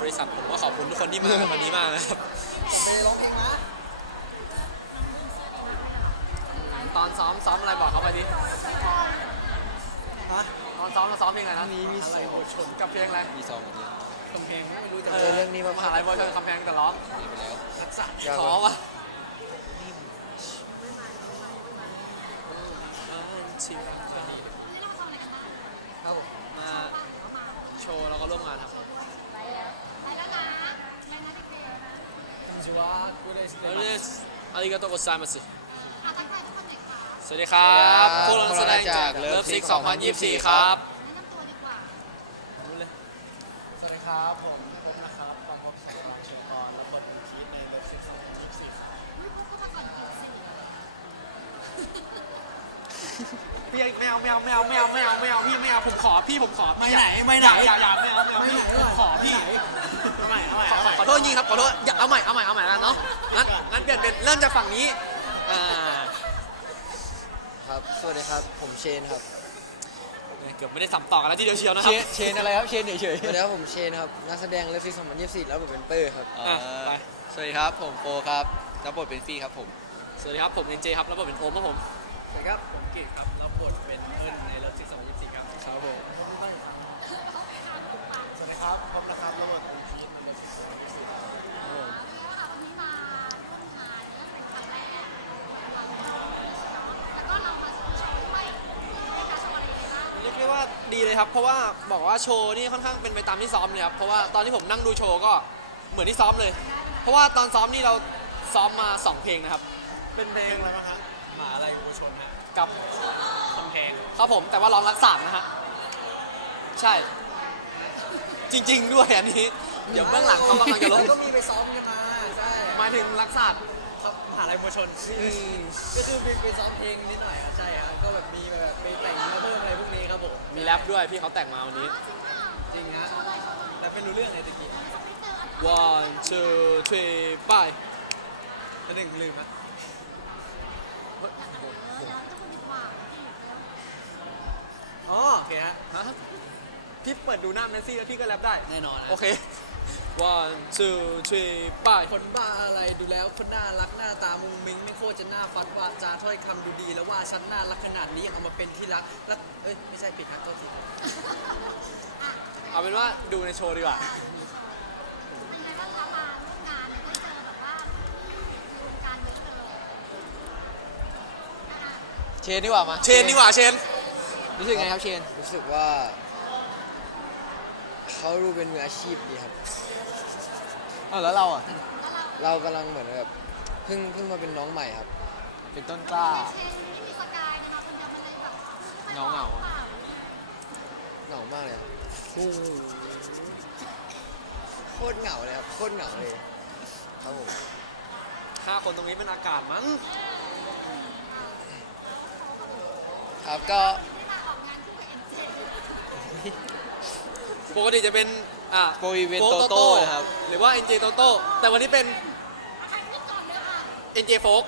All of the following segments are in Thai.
บริษัทผมก็ขอบคุณทุกคนที่มาวันนี้มากนะครับไปร้องเพลงนะตอนซ้อมซ้อมอะไรบอกเขาไปดิฮะตอนซ้อมเราซ้อมเพลงอะไรนะมีมีซ้อมะไรชนกับเพลงอะไรมีซองแบบนี้คำเพลงไม่รู้จะเออเรื่องนี้มามหาลัยบอยชนคำแพงแต่ร้องมีไปแล้วทักษะยากท้อว่ะว่ะครับผมมาโชว์แล้วก็ร่วมงานครับ ชวะกูสเตสอาริกาโตโกซามาสิสวัสดีครับพวกเราแสดงจากเลิฟซิก2024 ครับสวัสดีครับผมผมนะครับความพบสำหรับเชียร์กรและบทเป็นคิดในเลิฟซิก2024ครับพี่แมวแมวแมวแมวแมวแมวพี่แมวผมขอพี่ผมขอไม่ไหนไม่ไหนอย่าอย่าแมวแมวไม่ไหนขอพี่ไม่หนไม่ไหน ขอโทษจริงครับขอโทษอย่าเอาใหม่เอาใหม่เอาใหม่แล้วเนาะงั้นงั้นเปลี่ยนเป็นเริ่มจากฝั่งนี้อ่าครับ สวัสดีครับ ผมเชนครับเกือบไม่ได้สัมต่อกันแล้วทีเดียวเชียวนะคเชรับนเชนอะไรครับ เชนเฉยสวัสดีครับผมเชนครับ นักแสดงเลิฟซิก2024แล้วผมเป็นเปอร์ครับอะไปสวัสดีครับ ผมโฟครับรับบทเป็นฟี่ครับผม สวัสดีครับผมเอ็นเจครับแล้วก็เป็นโอมครับผม สวัสดีครับ ผมกิตครับรับบทเป็นเอิญในเลิฟซิก2024ครับ ครับผม สวัสดีครับพบนะครับรับบทเป็นคีดในเลิฟซิก2024 เรียกได้ว่าดีเลยครับเพราะว่าบอกว่าโชว์นี่ค่อนข้างเป็นไปตามที่ซ้อมเลยครับเพราะว่าตอนที่ผมนั่งดูโชว์ก็เหมือนที่ซ้อมเลย เพราะว่าตอนซ้อมนี่เราซ้อมมาสองเพลงนะครับ เป็นเพลงอะไรบ้างครับหมาอะไรกูชนฮะกับคำแพงครับผมแต่ว่าร้องรักสามนะฮะใช่ จริง ๆ ด้วยอันนี้ เดี๋ยวเบื้องหลังเขากำลังจะลงก็มีไปซ้อมกันมาใช่หมายถึงรักษาครับมหาลัยมวลชนอืมก็คือไปไปซ้อมเพลงนิดหน่อยครับใช่ครับก็แบบมีแบบไปแต่งม ครับผมมีแรปด้วยพี่เขาแต่งมาวันนี้ จริงฮะแล้วเป็นรู้เรื่องไงตะกี้ one two three bye อันหนึ่งลืมฮะอ๋อโอเคฮะฮะ พี่เปิดดูหน้าแนนซี่แล้วพี่ก็แรปได้ แน่นอนโอเค one two three bye คนบ้าอะไรดูแล้วคนน่ารักหน้าตามุงมิงไม่โคตรจะน่าฟัดวาจาถ้อยคำดูดีแล้วว่าฉันน่ารักขนาดนี้ยังเอามาเป็นที่รักรักเอ้ยไม่ใช่ผิดครับก็ทีเอาเป็นว่าดูในโชว์ดีกว่าเชนดีกว่ามาเชนดีกว่าเชนรู้สึกไงครับเชนรู้สึกว่า เขาดูเป็นมืออาชีพดีครับ อ้าวแล้วเราอะ เรากำลังเหมือนแบบเพิ่งเพิ่งมาเป็นน้องใหม่ครับ เป็นต้นกล้าเงาเงาเหงามากเลยครับโคตรเหงาเลยครับ โคตรเหงาเลย ครับผมห้าคนตรงนี้เป็นอากาศมั้ง ครับก็ปกติจะเป็น อ่าโปรอีเวนต์โฟโตกโต้นะครับ หรือว่า NJ โตโต้แต่วันนี้เป็น NJ โฟก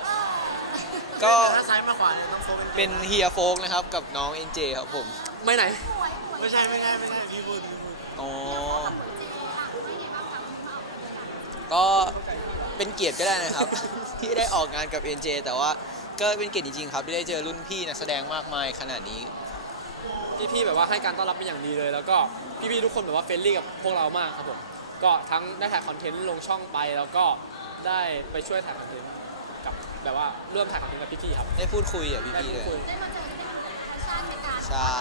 ก็ถ้าซ้ายมาขวาเนี่ยต้องโฟกเป็นเฮียโฟกนะครับกับน้องเอ็นเจครับผม ไม่ไหน ไม่ใช่ไม่ใช่ไม่ใช่พี่บุญอ๋อ ก็เป็นเกียรติก็ได้นะครับ ที่ได้ออกงานกับ NJ แต่ว่าก็เป็นเกียรติจริงๆครับที่ได้เจอรุ่นพี่นักแสดงมากมายขนาดนี้ พี่ๆแบบว่าให้การต้อนรับเป็นอย่างดีเลย แล้วก็พี่ๆทุกคนแบบว่าเฟรนลี่กับพวกเรามากครับผมก็ทั้งได้ถ่ายคอนเทนต์ลงช่องไปแล้วก็ได้ไปช่วยถ่ายคอนเทนต์กับแบบว่าร่วมถ่ายคอนเทนต์กับพี่ๆครับได้พูดคุยกับได้พี่ๆพูดเลยคุยใช่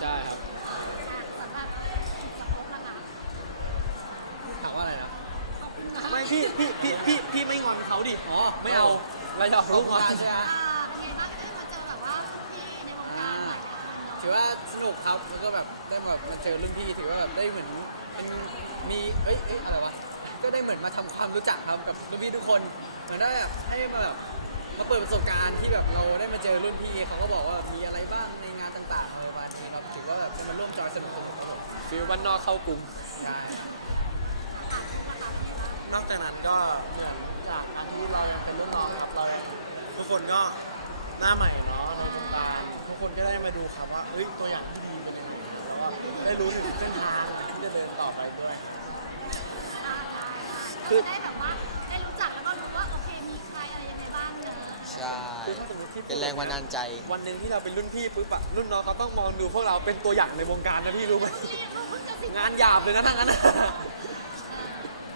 ใช่ครับถามว่าอะไรนะไม่พี่พี่พี่พี่พี่ไม่งอนเขาดิอ๋อไม่เอาเราจะเอาลูกงอน ใช่ไหมถือว่าสนุก ครับแล้วก็แบบได้มาแบบมาเจอรุ่นพี่ถือว่าแบบได้เหมือนมันมีเอ้ยเอ้ยอะไรวะก็ได้เหมือนมาทำความรู้จักครับกับรุ่นพี่ทุกคนเหมือนได้แบบให้มาแบบมาเปิดประสบการณ์ที่แบบเราได้มาเจอรุ่นพี่เขาก็บอกว่ามีอะไรบ้างในงานต่างๆในวันนี้ครับถือว่าแบบเป็นมาร่วมจอยสนุกๆครับผมฟิลบ้านนอกเข้ากรุง ใช่ นอกจากนั้นก็เหมือนจากอันที่เรายังเป็นรุ่นน้องครับเราทุกคนก็หน้าใหม่ ด้มาดูครับว่าเอ้ยตัวอย่างที่ดีเป็นยังไงแล้วก็ได้รู้ถึงเส้นทางที่จะเดินต่อไปด้วยก็จะได้แบบว่าได้รู้จักแล้วก็รู้ว่าโอเคมีใครอะไรยังไงบ้างเนอะใช่เป็นแรงบันดาลใจ วันหนึ่งที่เราเป็นรุ่นพี่ปุ๊บอะรุ่นน้องเขาต้องมองดูพวกเราเป็นตัวอย่างในวงการนะพี่รู้ไหมที่เราเพิ่งจะสิบงานหยาบเลยนะทั้งนั้นอะ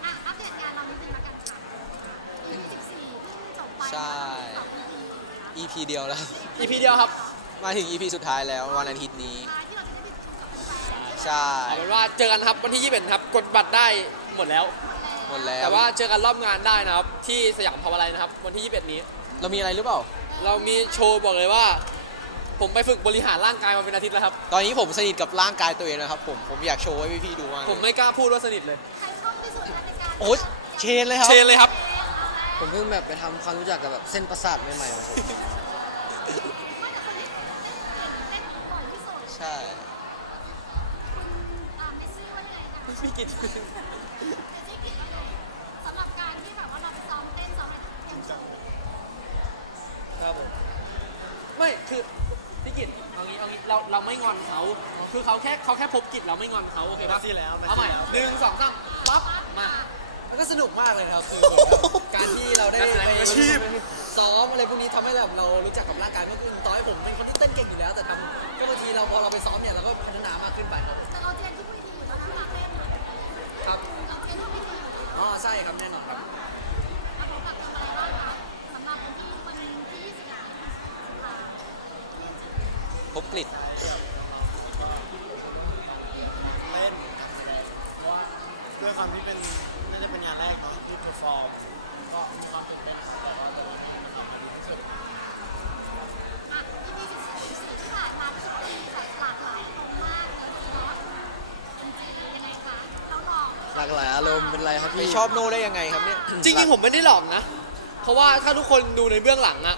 อะอัปเดตงานเรานิดนึงละกันค่ะ EP 14เพิ่งจบไปใช่สอง EP นะคะ EP เดียวแล้ว อีพีเดียวครับ มาถึง EP สุดท้ายแล้ววันอาทิตย์นี้อ่าที่เราจะได้ไปดูกับแฟนใช่ เอาเป็นว่าเจอกันครับวันที่21ครับกดบัตรได้หมดแล้ว หมดแล้วแต่ว่าเจอกันรอบงานได้นะครับ ที่สยามพาวาไลน์นะครับ วันที่21นี้ เรามีอะไรหรือเปล่า เรามีโชว์บอกเลยว่า ผมไปฝึกบริหารร่างกายมาเป็นอาทิตย์แล้วครับ ตอนนี้ผมสนิทกับร่างกายตัวเองนะครับ ผมผมอยากโชว์ให้พี่ๆดูมากผมไม่กล้าพูดว่าสนิทเลยใครชอบที่สุดในการโอ้ยเชนเลยครับ เชนเลยครับ ผมเพิ่งแบบไปทำความรู้จักกับแบบเส้นประสาทใหม่ๆของผมไม่ ยังไงนะพี่กิตเมสซี่คิดว่าไงสำหรับการที่แบบว่าเราไปซ้อมเต้นซ้อมอะไรเต้นโชว์ครับผมไม่คือพี่กิตเอางี้เอางี้เราเราไม่งอนเขาคือเขาแค่เขาแค่พบกิจเราไม่งอนเขาโอเคปะมาที่แล้วเอาใหม่มาที่แล้วหนึ่งสองสามปั๊บมามันก็สนุกมากเลยนะครับคือ การที่เราได้นักแสดงไปมืออาชีพซ้อมอะไรพวกนี้ทำให้แบบเรารู้จักกับร่างกายมากขึ้นต่อให้ผมเป็นคนที่เต้นเก่งอยู่แล้ว แต่ทำก็บางทีเราพอเราไปซ้อมเนี่ยเราก็พัฒนามากขึ้นไปครับ ช่ครับแน่นอนครับแล้วผมแบบทำอะไรบ้างคะสำหรับวันที่วันที่20อะอ่า พบกลิด เล่นว่าด้วยความที่เป็นน่าจะเป็นงานแรกเนาะที่เพอร์ฟอร์มก็มีความตื่นเต้นแต่ว่าแต่ว่าที่มันดีที่สุด อะที่มี14ที่ผ่านมาที่มีแบบหลากหลายอารมณ์มากเลยเนาะเป็นจียังไงคะเราลอง หลากหลายอารมณ์เป็นไรครับพี่ชอบโน่ได้ยังไงครับเนี่ย จริงๆผมไม่ได้หลอกนะ เพราะว่าถ้าทุกคนดูในเบื้องหลังอะ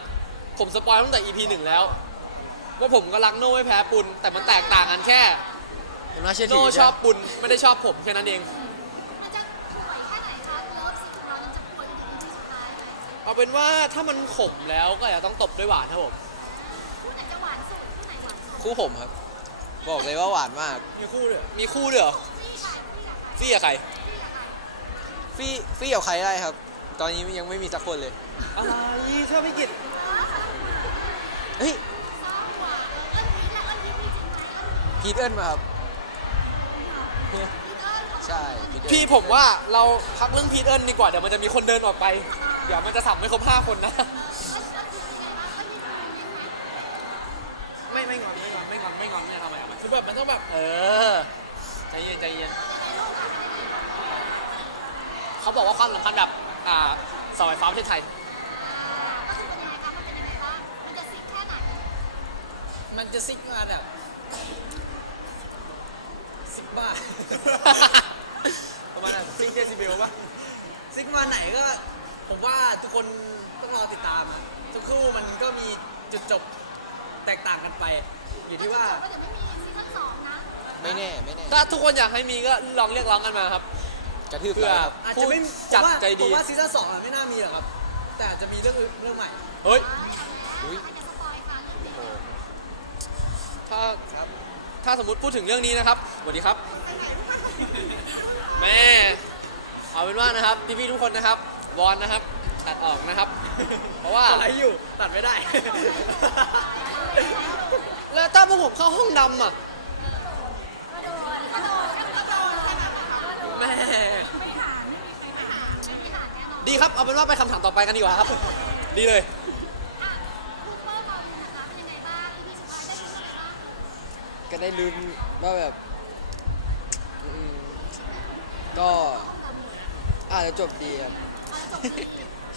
ผมสปอยตั้งแต่ EP หนึ่งแล้ว ว่าผมก็รักโน่ไม่แพ้ปุนแต่มันแตกต่างกันแค่ผมน่าเชื่อถืโน่อชอบปุนไม่ได้ชอบผมแค่นั้นเอง มันจะป่วยแค่ไหนคะเลิฟซีของเรายังจะป่วยจนถึง EP สุดท้ายไหมเอาเป็นว่าถ้ามันขมแล้วก็อย่าต้องตบด้วยหวานครับผมคู่ไหนจะหวานสุดคู่ไหนหวานสุดคู่ผมครับ บอกเลยว่าหวานมาก มีคู่ด้วยมีคู่ด้วยเหรอ พี่ชาย พี่กับใครฟี่กับใครพี่กับใคร ฟี่ฟี่กับใครได้ครับ ตอนนี้ยังไม่มีสักคนเลยอะไรชอบพี่กิตเฮ้ยชอบหวานเอิ้นพีทแหละเอิ้นพีทมีจริงไหมพีทเอิญมาครับพีทเอิ้นของใช่พีทเอิญพี่ผมว่าเราพักเรื่องพีทเอิญดีกว่าเดี๋ยวมันจะมีคนเดินออกไป เดี๋ยวมันจะสับไม่ครบห้าคนนะเอิ้นเอิ้นพีทเป็นไงบ้างเอิ้นพีทมีจริงไหมไม่ไม่งอนไม่งอนไม่งอนไม่งอนเนี่ยทำไมเอามาคือแบบมันต้องแบบ เออ ใจเย็นใจเย็น เขาบอกว่าความสำคัญแบบอ่าเสาไฟฟ้าประเทศไทย ก็คือเป็นยังไงคะมันเป็นยังไงบ้าง มันจะซิกแค่ไหน มันจะซิกมาแบบซิกบ้าประมาณนั้นซิงเดซิเบลป่ะซิกมาไหนก็ ผมว่าทุกคนต้องรอติดตามอะทุกคู่มันก็มีจุดจบแตกต่างกันไป อยู่ที่ว่า ก็เดี๋ยวไม่มีซีซั่นสองนะ ไม่แน่ ไม่แน่ ถ้าทุกคนอยากให้มีก็ลองเรียกร้องกันมาครับ กระทืบเพื่อเลยครับอาจจะไม่ผู้จัดผมว่าใจดีผมว่าซีซั่นสองอะไม่น่ามีหรอกครับ แต่อาจจะมีเรื่องอื่นเรื่องใหม่ เฮ้ยอุ๊ยใครจะสปอยคะเรื่องนี้ถ้าถ้าสมมติพูดถึงเรื่องนี้นะครับ สวัสดีครับ แม่ เอาเป็นว่านะครับ พี่ๆทุกคนนะครับ วอนนะครับ ตัดออกนะครับ เพราะว่า อะไรอยู่ตัดไม่ได้ แล้วถ้าพวกผมเข้าห้องดำอะ ก็โดนก็โดนก็โดนใช่ไหมคะก็โดน แม่ ไม่หานไม่หานไม่หานแน่นอน ดีครับ เอาเป็นว่าไปคำถามต่อไปกันดีกว่าครับ ดีเลยอะคุณเปิ้ลเราอยู่นะคะเป็นยังไงบ้าง EP สุดท้ายได้ดูอะไรบ้างก็ได้ลุ้นว่าแบบอืมก็อาจจะจบดีครับ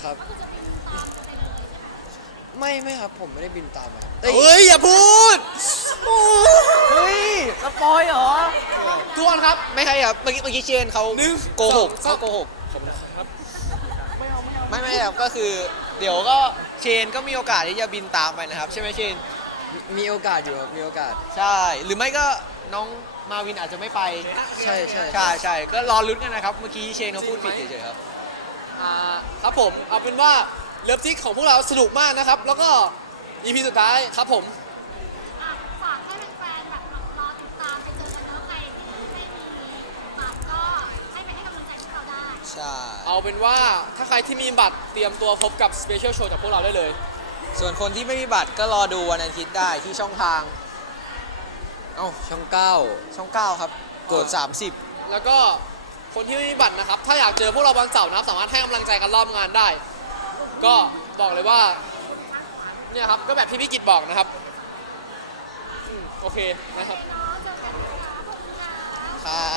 ครับก็คือจะเป็นตามไปเลยใช่ไหมไม่ไม่ครับผมไม่ได้บินตามมาเฮ้ย อย่าพูดเฮ้ยสปอยเหรอ ทุกคนครับ ไม่ใช่ครับ เมื่อกี้เมื่อกี้เชนเขาหนึ่งโกหกสอง เขาโกหก ไม่ไม่ครับก็คือเดี๋ยวก็เชนก็มีโอกาสที่จะบินตามไปนะครับ ใช่ไหมเชน มีโอกาสอยู่ครับมีโอกาส ใช่ หรือไม่ก็น้องมาวินอาจจะไม่ไป ใช่ใช่ใช่ใช่ก็รอลุ้นกันนะครับ เมื่อกี้เชนเขาพูดผิดเฉยๆครับ อ่าครับผมเอาเป็นว่าเลิฟซิกของพวกเราสนุกมากนะครับ แล้วก็ EP สุดท้ายครับผม ใช่ เอาเป็นว่าถ้าใครที่มีบัตรเตรียมตัวพบกับสเปเชียลโชว์จากพวกเราได้เลย ส่วนคนที่ไม่มีบัตรก็รอดูวันอาทิตย์ได้ที่ช่องทาง เอ้าช่อง9ช่อง9ครับกด30 แล้วก็คนที่ไม่มีบัตรนะครับ ถ้าอยากเจอพวกเราวันเสาร์นะครับ สามารถให้กำลังใจกันรอบงานได้ ก็บอกเลยว่าเนี่ยครับก็แบบที่พี่กิตบอกนะครับอืมโอเคนะครับเนาะ